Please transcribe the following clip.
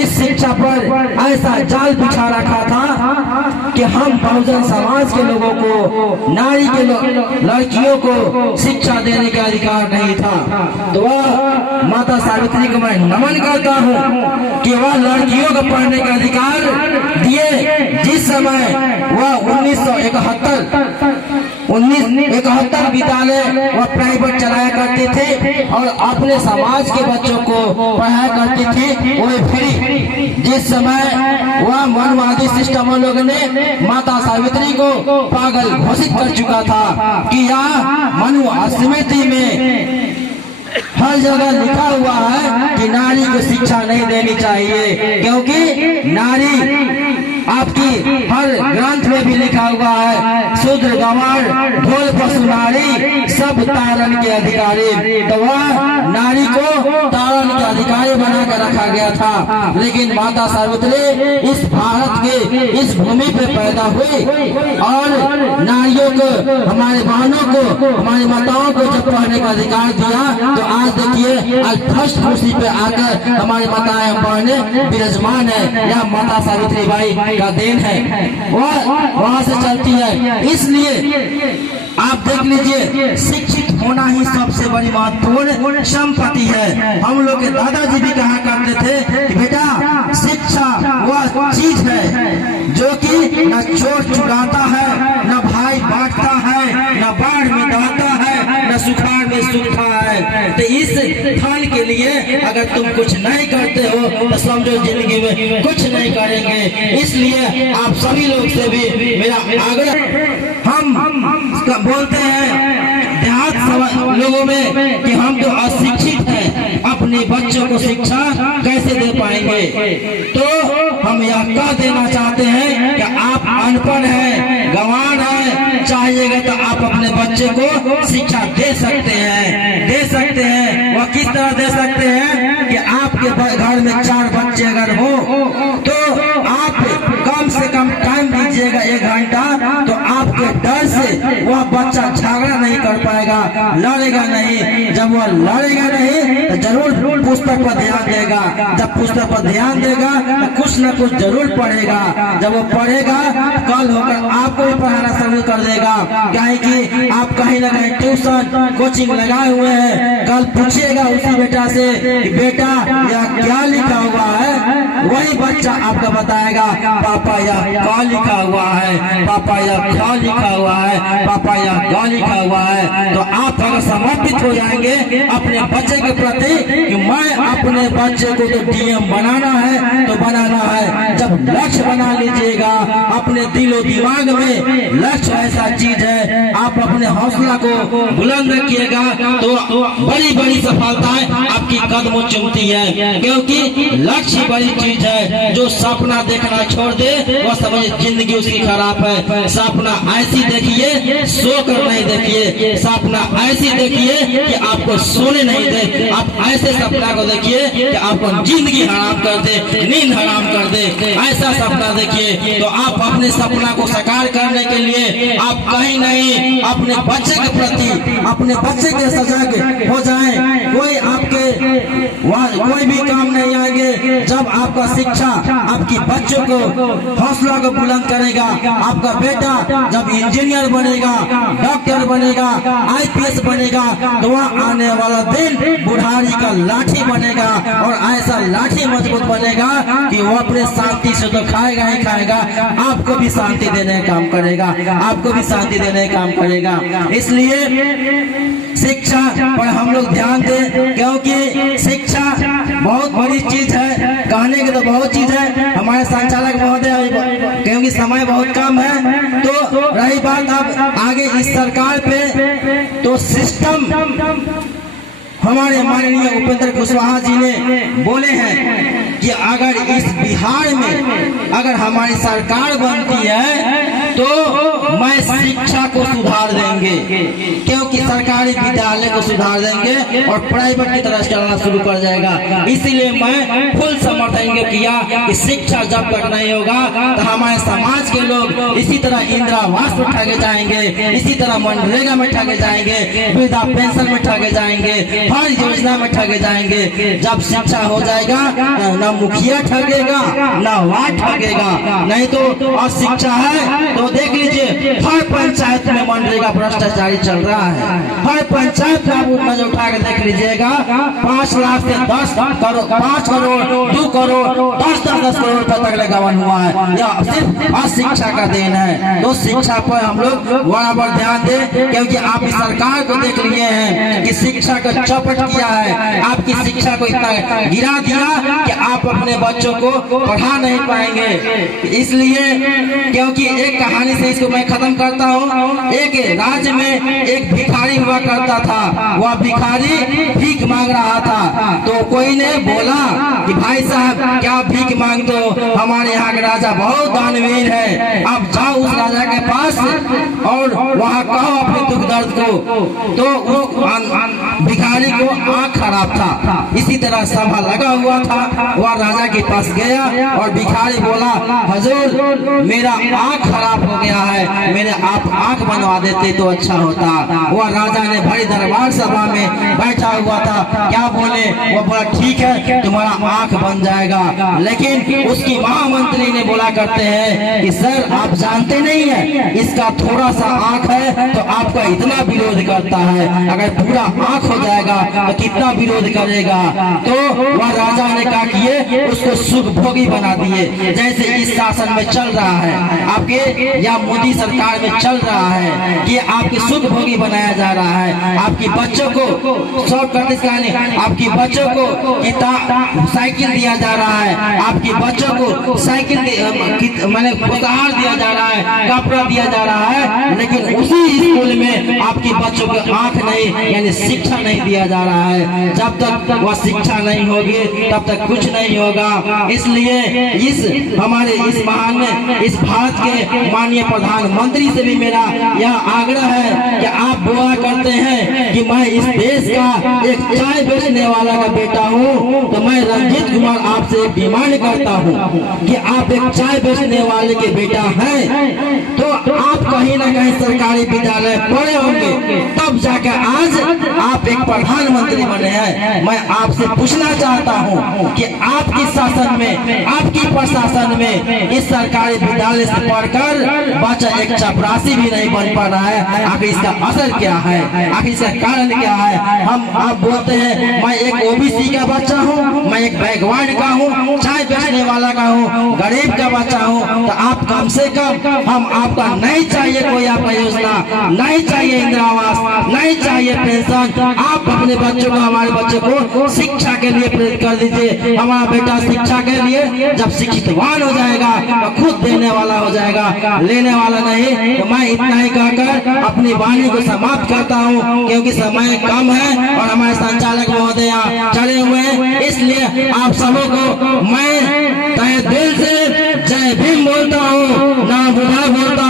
इस शिक्षा पर ऐसा जाल बिछा रखा था कि हम बहुजन समाज के लोगों को, नारी के लड़कियों को शिक्षा देने का अधिकार नहीं था। तो वह माता सावित्री को मैं नमन करता हूँ कि वह लड़कियों को पढ़ने का अधिकार दिए। जिस समय वह 1971 विद्यालय वह प्राइवेट चलाया करते थे और अपने समाज के बच्चों को पढ़ाया करते थे वो फ्री। जिस समय वह मनवादी सिस्टम लोगों ने माता सावित्री को पागल घोषित कर चुका था कि यह मनु स्मृति में हर जगह लिखा हुआ है कि नारी को शिक्षा नहीं देनी चाहिए, क्योंकि नारी आपकी हर ग्रंथ में भी लिखा हुआ है शूद्र गंवार ढोल पशु नारी सब तारण के अधिकारी। तो वह नारी को तारण के अधिकारी बना कर रखा गया था। लेकिन माता सावित्री इस भारत के इस भूमि पे पैदा हुई और नारियों को, हमारे बहनों को, हमारी माताओं को जब पढ़ने का अधिकार दिया तो आज देखिए आज फर्स्ट कुर्सी पे आकर हमारी माताएं बहनें विराजमान है। यह माता सावित्री बाई का देन है, वहाँ से चलती है। इसलिए आप देख लीजिए शिक्षित होना ही सबसे बड़ी महत्वपूर्ण संपत्ति है। हम लोग के दादाजी भी कहा करते थे कि बेटा शिक्षा वह चीज है जो कि न चोर चुराता है, न भाई बांटता है, न बाढ़ में दहाता है, न सुखाड़ में सूखता है। तो इस धन के लिए अगर तुम कुछ नहीं करते हो तो समझो जिंदगी में कुछ नहीं करेंगे। इसलिए आप सभी लोग से भी मेरा आग्रह, हम बोलते हैं देहात लोगों में कि हम तो अशिक्षित हैं, अपने बच्चों को शिक्षा कैसे दे पाएंगे। तो हम यह कह देना चाहते हैं कि आप अनपढ़ हैं, गंवार हैं, चाहिएगा तो आप अपने बच्चे को शिक्षा दे सकते हैं। वह किस तरह दे सकते हैं कि आपके घर में 4 बच्चे अगर हो तो आप कम से कम टाइम दीजिएगा 1 घंटा, तो आपके डर से वह बच्चा झगड़ा नहीं कर पाएगा, लड़ेगा नहीं। जब वह लड़ेगा नहीं तो जरूर पुस्तक पर ध्यान देगा। जब पुस्तक पर ध्यान देगा तो कुछ न कुछ जरूर पढ़ेगा। जब वो पढ़ेगा कल होकर आपको भी पढ़ाना शुरू कर देगा। कि आप कहीं न कहीं ट्यूशन कोचिंग लगाए हुए हैं, कल पूछिएगा उसी बेटा से कि बेटा यह क्या लिखा हुआ है, वही बच्चा आपका बताएगा पापा यह क्या लिखा हुआ है, पापा यह क्या लिखा हुआ है, पापा यह क्या लिखा हुआ है। तो आप अगर समर्पित हो जाएंगे अपने बच्चे के प्रति कि मैं अपने बच्चे को तो डीएम बनाना है तो बनाना है। जब लक्ष्य बना लीजिएगा अपने दिलो दिमाग में, लक्ष्य ऐसा चीज है, आप अपने हौसला को बुलंद रखिएगा तो बड़ी बड़ी सफलताएं आपकी कदमों चुमती है। क्योंकि लक्ष्य बड़ी चीज है। जो सपना देखना छोड़ दे वह समझ जिंदगी उसकी खराब है। सपना ऐसी देखिए, सो कर नहीं देखिए। सपना ऐसी देखिए कि आपको सोने नहीं दे। आप ऐसे सपना को देखिए कि आपको जिंदगी हराम कर दे, नींद हराम कर दे। ऐसा सपना देखिए। तो आप अपने सपना को साकार करने के लिए आप कहीं नहीं अपने बच्चे के प्रति, अपने बच्चे के सजग हो जाएं। कोई आपके कोई भी काम नहीं आएंगे जब आपका शिक्षा आपकी बच्चों को हौसला को बुलंद करेगा। आपका बेटा जब इंजीनियर बनेगा, डॉक्टर बनेगा, आईपीएस बनेगा तो वह आने वाला दिन बुढ़ारी का लाठी बनेगा और ऐसा लाठी मजबूत बनेगा कि वो अपने शांति से तो खाएगा ही खाएगा, आपको भी शांति देने का काम करेगा, आपको भी शांति देने का काम करेगा। इसलिए शिक्षा पर हम लोग ध्यान दें, क्योंकि शिक्षा बहुत बड़ी चीज है। कहने की तो बहुत चीज है हमारे संचालक महोदय, क्योंकि समय बहुत कम है। तो रही बात अब आगे इस सरकार पे, तो सिस्टम हमारे माननीय उपेंद्र कुशवाहा जी ने बोले हैं कि अगर इस बिहार में अगर हमारी सरकार बनती है तो मैं शिक्षा को सुधार देंगे। क्योंकि क्योंकि सरकारी विद्यालय को सुधार देंगे और प्राइवेट की तरह चलना शुरू कर जाएगा। इसीलिए मैं फुल समर्थन किया कि शिक्षा जब तक नहीं होगा तो हमारे समाज के लोग इसी तरह इंदिरा आवास में ठगे जाएंगे, इसी तरह मनरेगा में ठगे जाएंगे, वृद्धा पेंशन में ठगे जाएंगे, हर योजना में ठगे जाएंगे। जब शिक्षा हो जाएगा न मुखिया ठगेगा न वार्ड ठगेगा। नहीं तो अशिक्षा है तो देख लीजिए हर पंचायत में मनरेगा भ्रष्टाचारी चल रहा है। हर पंचायत में आप नजर उठा के देख लीजिएगा 5 लाख से 10 करोड़, 5 करोड़, 2 करोड़, 10 करोड़ रुपए तक लगावन हुआ है। यह सिर्फ अशिक्षा का देन है। तो शिक्षा पर हम लोग बराबर ध्यान दें, क्योंकि आप इस सरकार को देख लिए हैं कि शिक्षा को चौपट किया है। आपकी शिक्षा को इतना गिरा दिया कि आप अपने बच्चों को पढ़ा नहीं पाएंगे। इसलिए क्योंकि एक कहानी से इसको मैं खत्म करता हूँ। एक राज्य में एक भिखारी हुआ करता था। वह भिखारी भीख मांग रहा था। तो कोई ने बोला कि भाई साहब क्या भीख मांगते हो, हमारे यहाँ का राजा बहुत दानवीर है, आप जाओ उस राजा के पास और वहाँ कहो अपने दुख दर्द को। तो उस भिखारी को आँख खराब था, इसी तरह सभा लगा हुआ था। वह राजा के पास गया और भिखारी बोला, हजूर मेरा आँख खराब हो गया है, मेरे आप आँख बनवा देते तो अच्छा होता। वह राजा ने बड़ी दरबार सभा में बैठा हुआ था, क्या बोले, वो बोला ठीक है तुम्हारा आँख बन जाएगा। लेकिन उसकी महामंत्री ने बोला करते हैं कि सर आप जानते नहीं है इसका थोड़ा सा आँख है तो आपका इतना विरोध करता है, अगर पूरा आँख हो जाएगा तो कितना विरोध करेगा। तो वह राजा ने कहा कि ये उसको सुख भोगी बना दिए, जैसे इस शासन में चल रहा है आपके या मोदी सरकार में चल रहा है कि आपके सुख भोगी बनाया जा रहा है। आपके बच्चों को आपके बच्चों को साइकिल दिया जा रहा है, आपके बच्चों को साइकिल मैंने उपहार दिया जा रहा है, कपड़ा दिया जा रहा है, लेकिन उसी स्कूल में आपके बच्चों को आँख नहीं यानी शिक्षा नहीं दिया जा रहा है। जब तक वह शिक्षा नहीं होगी तब तक कुछ नहीं होगा। इसलिए इस हमारे इस महान इस भारत के माननीय प्रधानमंत्री से भी मेरा यह आग्रह है कि आप दुआ करते हैं कि मैं इस देश का एक चाय बेचने वाला का बेटा हूँ, तो मैं रंजीत कुमार आपसे डिमांड करता हूँ कि आप एक चाय बेचने वाले के बेटा हैं तो आप कहीं ना कहीं सरकारी विद्यालय पढ़े होंगे, तब जाकर आज आप एक प्रधानमंत्री बने हैं। मैं आपसे पूछना चाहता हूँ कि आपकी शासन में आपकी प्रशासन में इस सरकारी विद्यालय से पढ़कर बच्चा एक चपरासी भी नहीं बन पा रहा है, आखिर इसका असर क्या है, आखिर इसका कारण क्या है। हम आप बोलते हैं मैं एक ओबीसी का बच्चा हूँ, मैं एक बैकवर्ड का हूँ, चाय बेचने वाला का हूँ, गरीब का बच्चा हूँ, तो आप कम से कम हम आपका नहीं चाहिए कोई आपका योजना, नहीं चाहिए इंदिरा आवास, नहीं चाहिए पेंशन। आप अपने बच्चों को हमारे बच्चों को शिक्षा के लिए प्रेरित कर दीजिए। हमारा बेटा शिक्षा के लिए जब शिक्षितवान हो जाएगा तो खुद देने वाला हो जाएगा, लेने वाला नहीं। तो मैं इतना ही कहकर अपनी वाणी को समाप्त करता हूँ, क्योंकि समय कम है और हमारे संचालक महोदय चले हुए हैं। इसलिए आप सबों को मैं तहे दिल से जय भीम बोलता हूँ, ना बुढ़ा बोलता